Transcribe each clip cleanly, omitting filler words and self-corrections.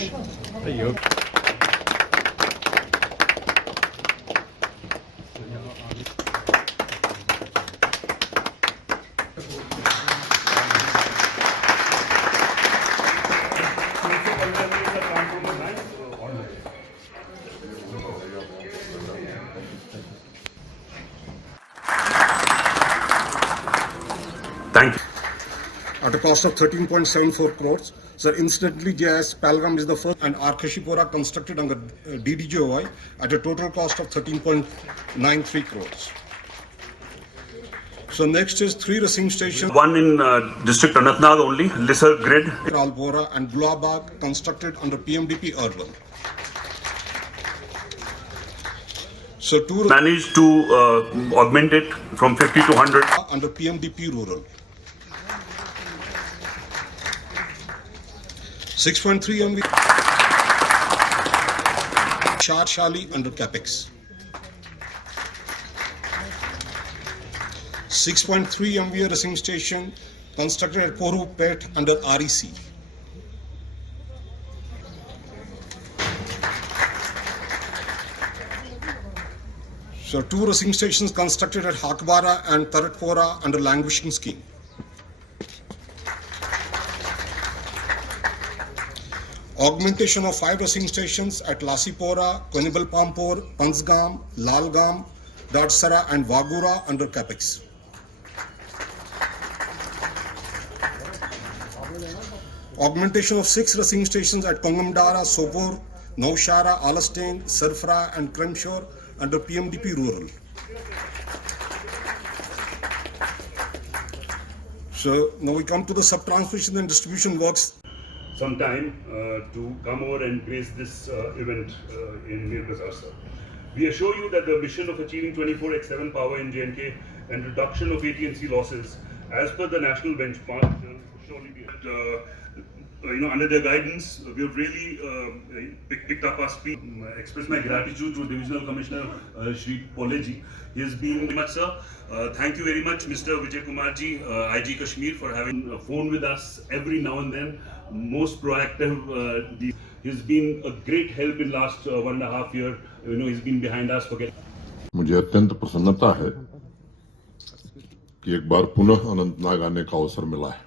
अय्यो. Thank you. At a cost of 13.74 crores. Sir, incidentally, JIS Palgam is the first and Arkashipura constructed under DDJOI at a total cost of 13.93 crores. So next is 3 racing stations. One in district Anantnag only, Lisser Grid. Alpora and Gulabag constructed under PMDP Urban. So 2 Managed to augment it from 50 to 100. under PMDP Rural. 6.3 MV Shali under CAPEX. 6.3 MVA racing station constructed at Porupet under REC. So 2 racing stations constructed at Hakbara and Taratpora under languishing scheme. Augmentation of 5 racing stations at Lasipora, Konibal Pampur, Pansgam, Lalgam, Dadsara and Wagura under CAPEX. Augmentation of 6 racing stations at Kongamdara, Sopor, Naushara, Alastein, Sarfra and Kremshore under PMDP Rural. So now we come to the sub-transmission and distribution works. Some time to come over and grace this event in Mir Bazaar, sir. We assure you that the mission of achieving 24/7 power in J&K and reduction of AT&C losses as per the national benchmark will surely be under their guidance. We've really picked up our speed. Express my gratitude to Divisional Commissioner Shri Poleji. He has been very much, sir. Thank you very much, Mr. Vijay Kumar ji, IG Kashmir, for having a phone with us every now and then. Most proactive. He's been a great help in last 1.5 years. He's been behind us for getting. मुझे अत्यंत प्रसन्नता है कि एक बार पुनः अनंतनाग आने का अवसर मिला है।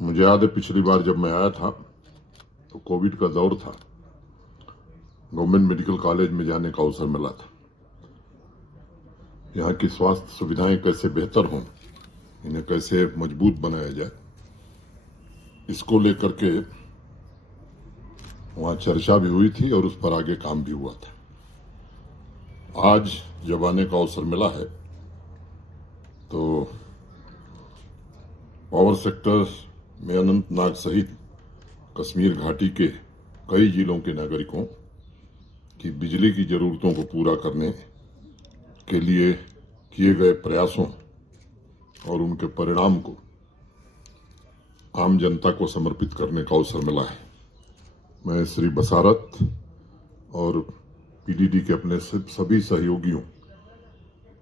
मुझे याद है पिछली बार जब मैं आया था तो कोविड का दौर था, गवर्नमेंट मेडिकल कॉलेज में जाने का अवसर मिला था। यहाँ की स्वास्थ्य सुविधाएं कैसे बेहतर हों, इन्हें कैसे मजबूत बनाया जाए, इसको लेकर के वहां चर्चा भी हुई थी और उस पर आगे काम भी हुआ था। आज जब आने का अवसर मिला है तो पावर सेक्टर में अनंतनाग सहित कश्मीर घाटी के कई जिलों के नागरिकों की बिजली की जरूरतों को पूरा करने के लिए किए गए प्रयासों और उनके परिणाम को आम जनता को समर्पित करने का अवसर मिला है। मैं श्री बसारत और पीडीडी के अपने सभी सहयोगियों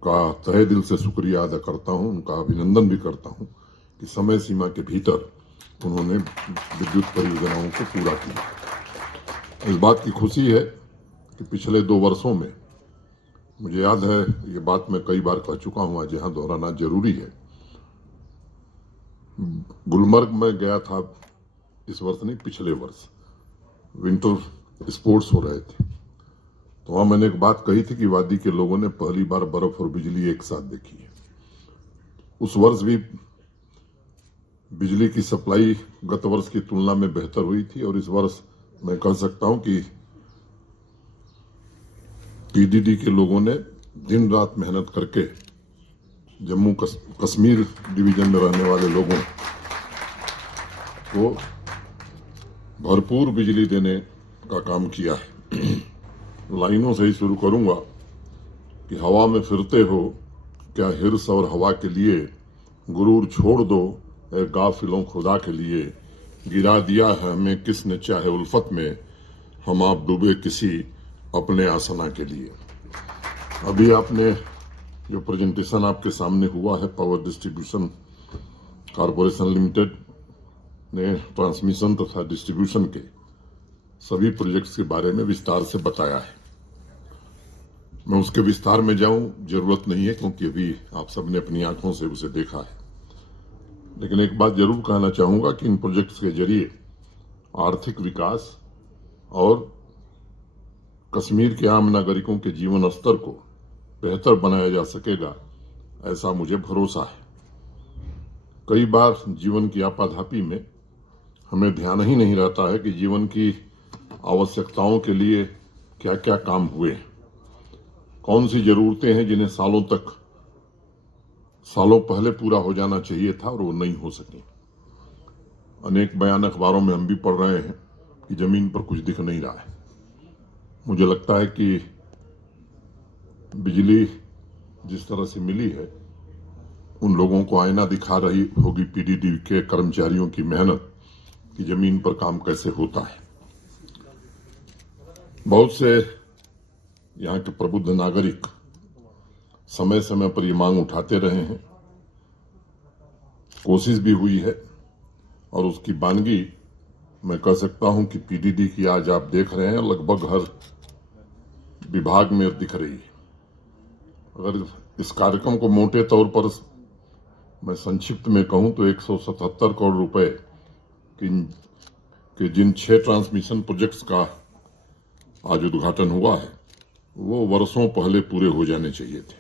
का तहे दिल से शुक्रिया अदा करता हूं, उनका अभिनंदन भी करता हूं कि समय सीमा के भीतर उन्होंने विद्युत परियोजनाओं को पूरा किया। इस बात की खुशी है कि पिछले 2 वर्षों में, मुझे याद है ये बात मैं कई बार कह चुका हूं, आज यहां दोहराना जरूरी है, गुलमर्ग में गया था इस वर्ष नहीं, पिछले वर्ष विंटर स्पोर्ट्स हो रहे थे, तो वहां मैंने एक बात कही थी कि वादी के लोगों ने पहली बार बर्फ और बिजली एक साथ देखी है। उस वर्ष भी बिजली की सप्लाई गत वर्ष की तुलना में बेहतर हुई थी और इस वर्ष मैं कह सकता हूं कि पीडीडी के लोगों ने दिन रात मेहनत करके जम्मू कश्मीर डिवीजन में रहने वाले लोगों को भरपूर बिजली देने का काम किया है। लाइनों से ही शुरू करूंगा कि हवा में फिरते हो क्या हिर्स और हवा के लिए, गुरूर छोड़ दो ए गाफिलों खुदा के लिए, गिरा दिया है हमें किसने चाहे उल्फत में, हम आप डूबे किसी अपने आसना के लिए। अभी आपने जो प्रेजेंटेशन आपके सामने हुआ है पावर डिस्ट्रीब्यूशन कॉरपोरेशन लिमिटेड ने ट्रांसमिशन तथा डिस्ट्रीब्यूशन के सभी प्रोजेक्ट्स के बारे में विस्तार से बताया है। मैं उसके विस्तार में जाऊं जरूरत नहीं है, क्योंकि अभी आप सबने अपनी आंखों से उसे देखा है। लेकिन एक बात जरूर कहना चाहूंगा कि इन प्रोजेक्ट्स के जरिए आर्थिक विकास और कश्मीर के आम नागरिकों के जीवन स्तर को बेहतर बनाया जा सकेगा, ऐसा मुझे भरोसा है। कई बार जीवन की आपाधापी में हमें ध्यान ही नहीं रहता है कि जीवन की आवश्यकताओं के लिए क्या क्या काम हुए हैं, कौन सी जरूरतें हैं जिन्हें सालों पहले पूरा हो जाना चाहिए था और वो नहीं हो सके। अनेक बयान अखबारों में हम भी पढ़ रहे हैं कि जमीन पर कुछ दिख नहीं रहा है। मुझे लगता है कि बिजली जिस तरह से मिली है, उन लोगों को आईना दिखा रही होगी पीडीडी के कर्मचारियों की मेहनत कि जमीन पर काम कैसे होता है। बहुत से यहाँ के प्रबुद्ध नागरिक समय समय पर ये मांग उठाते रहे हैं, कोशिश भी हुई है और उसकी बानगी मैं कह सकता हूं कि पीडीडी की आज आप देख रहे हैं लगभग हर विभाग में दिख रही है। अगर इस कार्यक्रम को मोटे तौर पर मैं संक्षिप्त में कहूं तो 177 करोड़ रुपए के जिन 6 ट्रांसमिशन प्रोजेक्ट्स का आज उद्घाटन हुआ है, वो वर्षों पहले पूरे हो जाने चाहिए थे,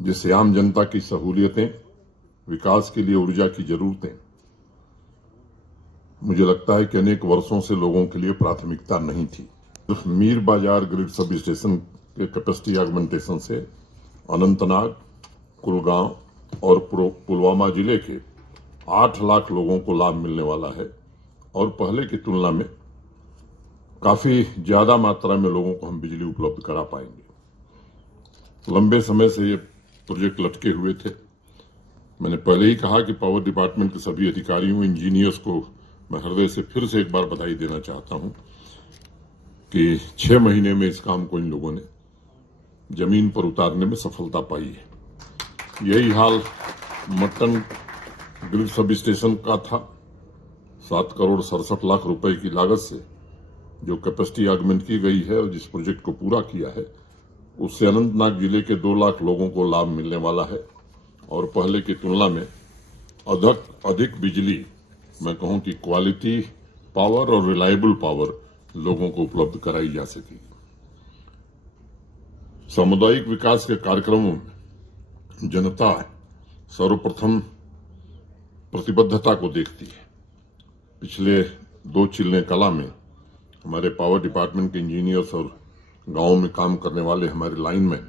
जिससे आम जनता की सहूलियतें, विकास के लिए ऊर्जा की जरूरतें, मुझे लगता है कि अनेक वर्षों से लोगों के लिए प्राथमिकता नहीं थी। मीर बाजार ग्रिड सब स्टेशन के कैपेसिटी ऑगमेंटेशन से अनंतनाग, कुलगांव और पुलवामा जिले के 8 लाख लोगों को लाभ मिलने वाला है और पहले की तुलना में काफी ज्यादा मात्रा में लोगों को हम बिजली उपलब्ध करा पाएंगे। लंबे समय से ये प्रोजेक्ट लटके हुए थे। मैंने पहले ही कहा कि पावर डिपार्टमेंट के सभी अधिकारियों, इंजीनियर्स को मैं हृदय से फिर से एक बार बधाई देना चाहता हूं कि 6 महीने में इस काम को इन लोगों ने जमीन पर उतारने में सफलता पाई है। यही हाल मट्टन ग्रिड सब स्टेशन का था। 7 करोड़ 67 लाख रुपए की लागत से जो कैपेसिटी ऑगमेंट की गई है और जिस प्रोजेक्ट को पूरा किया है, उससे अनंतनाग जिले के 2 लाख लोगों को लाभ मिलने वाला है और पहले की तुलना में अधिक बिजली, मैं कहूं कि क्वालिटी पावर और रिलायबल पावर लोगों को उपलब्ध कराई जा सकेगी। सामुदायिक विकास के कार्यक्रमों में जनता सर्वप्रथम प्रतिबद्धता को देखती है। पिछले 2 चिल्ले कला में हमारे पावर डिपार्टमेंट के इंजीनियर्स और गांवों में काम करने वाले हमारे लाइनमैन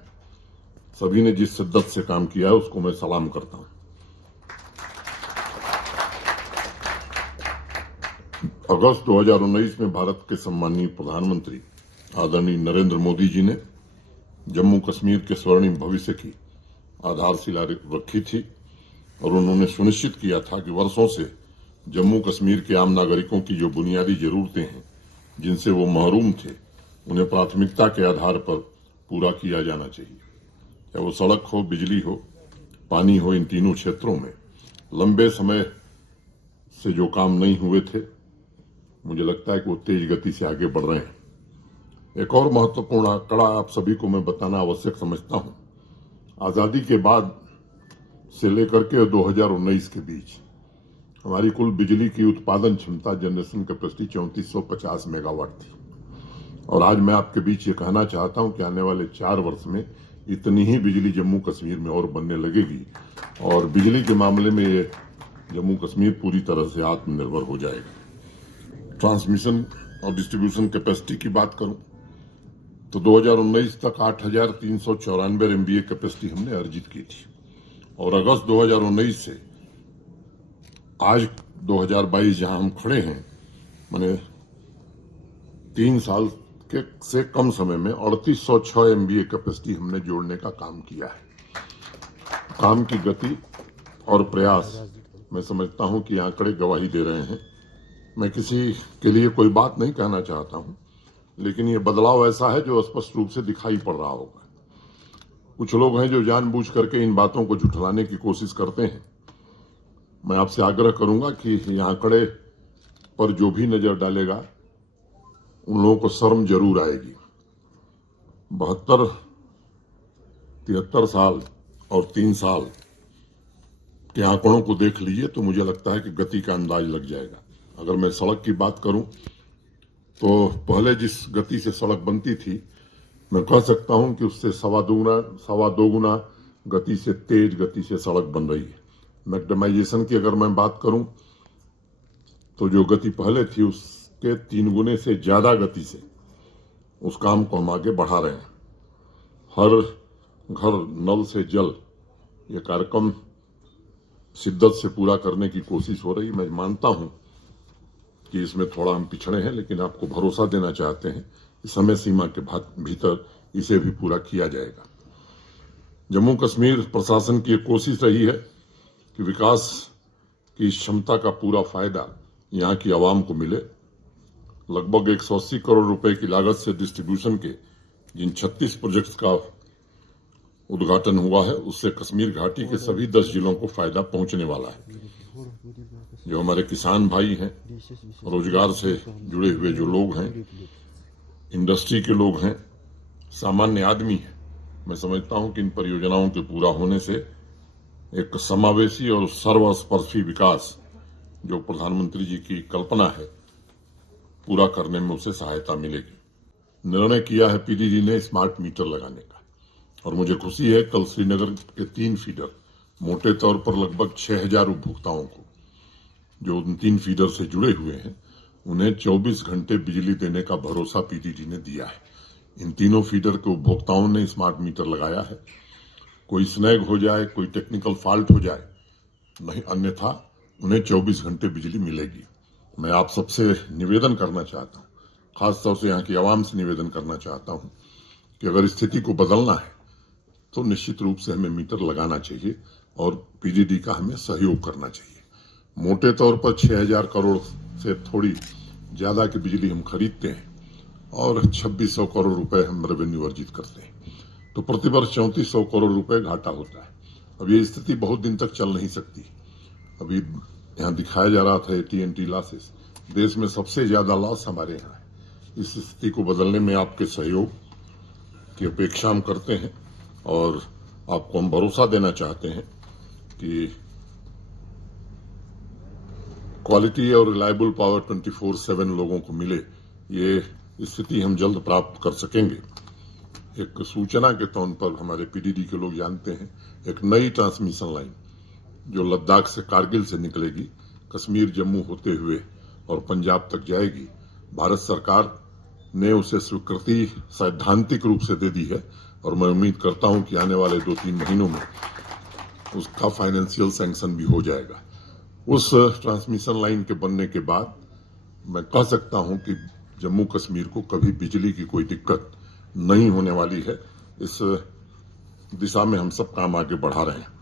सभी ने जिस शिद्दत से काम किया है, उसको मैं सलाम करता हूं। अगस्त 2019 में भारत के सम्मानीय प्रधानमंत्री आदरणीय नरेंद्र मोदी जी ने जम्मू कश्मीर के स्वर्णिम भविष्य की आधारशिला रखी थी और उन्होंने सुनिश्चित किया था कि वर्षों से जम्मू कश्मीर के आम नागरिकों की जो बुनियादी जरूरतें हैं, जिनसे वो महरूम थे, उन्हें प्राथमिकता के आधार पर पूरा किया जाना चाहिए। चाहे वो सड़क हो, बिजली हो, पानी हो, इन तीनों क्षेत्रों में लंबे समय से जो काम नहीं हुए थे, मुझे लगता है कि वो तेज गति से आगे बढ़ रहे हैं। एक और महत्वपूर्ण आंकड़ा आप सभी को मैं बताना आवश्यक समझता हूं। आजादी के बाद से लेकर के 2019 के बीच हमारी कुल बिजली की उत्पादन क्षमता, जनरेशन कैपेसिटी 3450 मेगावाट थी और आज मैं आपके बीच ये कहना चाहता हूं कि आने वाले 4 वर्ष में इतनी ही बिजली जम्मू कश्मीर में और बनने लगेगी और बिजली के मामले में ये जम्मू कश्मीर पूरी तरह से आत्मनिर्भर हो जाएगा। ट्रांसमिशन और डिस्ट्रीब्यूशन कैपेसिटी की बात करूं तो 2019 तक 8,394 एमबीए कैपेसिटी हमने अर्जित की थी और अगस्त 2019 से आज 2022 जहां हम खड़े हैं, माने 3 साल से कम समय में 3806 एमबीए कैपेसिटी हमने जोड़ने का काम किया है। काम की गति और प्रयास मैं समझता हूं कि आंकड़े गवाही दे रहे हैं। मैं किसी के लिए कोई बात नहीं कहना चाहता हूं, लेकिन ये बदलाव ऐसा है जो स्पष्ट रूप से दिखाई पड़ रहा होगा। कुछ लोग हैं जो जानबूझ करके इन बातों को झुठलाने की कोशिश करते हैं। मैं आपसे आग्रह करूंगा कि ये आंकड़े पर जो भी नजर डालेगा उन लोगों को शर्म जरूर आएगी। 73 साल और 3 साल के आंकड़ों को देख लीजिए तो मुझे लगता है कि गति का अंदाज लग जाएगा। अगर मैं सड़क की बात करूं तो पहले जिस गति से सड़क बनती थी, मैं कह सकता हूं कि उससे सवा दो गुना गति से तेज गति से सड़क बन रही है। मैक्डेमाइजेशन की अगर मैं बात करूं तो जो गति पहले थी उसके 3 गुने से ज्यादा गति से उस काम को हम आगे बढ़ा रहे हैं। हर घर नल से जल ये कार्यक्रम शिद्दत से पूरा करने की कोशिश हो रही। मैं मानता हूं कि इसमें थोड़ा हम पिछड़े हैं, लेकिन आपको भरोसा देना चाहते हैं कि समय सीमा के भीतर इसे भी पूरा किया जाएगा। जम्मू कश्मीर प्रशासन की एक कोशिश रही है कि विकास की इस क्षमता का पूरा फायदा यहाँ की आवाम को मिले। लगभग 180 करोड़ रुपए की लागत से डिस्ट्रीब्यूशन के जिन 36 प्रोजेक्ट्स का उद्घाटन हुआ है, उससे कश्मीर घाटी के सभी 10 जिलों को फायदा पहुंचने वाला है। जो हमारे किसान भाई हैं, रोजगार से जुड़े हुए जो लोग हैं, इंडस्ट्री के लोग हैं, सामान्य आदमी हैं, मैं समझता हूं कि इन परियोजनाओं के पूरा होने से एक समावेशी और सर्वस्पर्शी विकास जो प्रधानमंत्री जी की कल्पना है, पूरा करने में उसे सहायता मिलेगी। निर्णय किया है पीडीडी ने स्मार्ट मीटर लगाने का, और मुझे खुशी है कल श्रीनगर के 3 फीडर मोटे तौर पर लगभग 6000 उपभोक्ताओं को, जो उन 3 फीडर से जुड़े हुए हैं, उन्हें 24 घंटे बिजली देने का भरोसा पीडीडी ने दिया है। इन तीनों फीडर के उपभोक्ताओं ने स्मार्ट मीटर लगाया है। कोई स्नैग हो जाए, कोई टेक्निकल फॉल्ट हो जाए, नहीं, अन्यथा उन्हें 24 घंटे बिजली मिलेगी। मैं आप सबसे निवेदन करना चाहता हूं, खासतौर से यहाँ की आवाम से निवेदन करना चाहता हूं कि अगर स्थिति को बदलना है तो निश्चित रूप से हमें मीटर लगाना चाहिए और पीडीडी का हमें सहयोग करना चाहिए। मोटे तौर पर 6000 करोड़ से थोड़ी ज्यादा की बिजली हम खरीदते हैं और 2600 करोड़ रुपए हम रेवेन्यू अर्जित करते हैं, तो प्रतिवर्ष 3400 करोड़ रुपए घाटा होता है। अब ये स्थिति बहुत दिन तक चल नहीं सकती। अभी यहाँ दिखाया जा रहा था AT&T लॉसेस, देश में सबसे ज्यादा लॉस हमारे यहाँ है। इस स्थिति को बदलने में आपके सहयोग की अपेक्षा हम करते हैं और आपको हम भरोसा देना चाहते हैं कि क्वालिटी और रिलायबल पावर 24/7 लोगों को मिले। ये स्थिति हम जल्द प्राप्त कर सकेंगे। एक सूचना के तौर पर हमारे पीडीडी के लोग जानते हैं, एक नई ट्रांसमिशन लाइन जो लद्दाख से कारगिल से निकलेगी, कश्मीर जम्मू होते हुए और पंजाब तक जाएगी। भारत सरकार ने उसे स्वीकृति सैद्धांतिक रूप से दे दी है और मैं उम्मीद करता हूं कि आने वाले 2-3 महीनों में उसका फाइनेंशियल सैंक्शन भी हो जाएगा। उस ट्रांसमिशन लाइन के बनने के बाद मैं कह सकता हूं कि जम्मू कश्मीर को कभी बिजली की कोई दिक्कत नहीं होने वाली है। इस दिशा में हम सब काम आगे बढ़ा रहे हैं।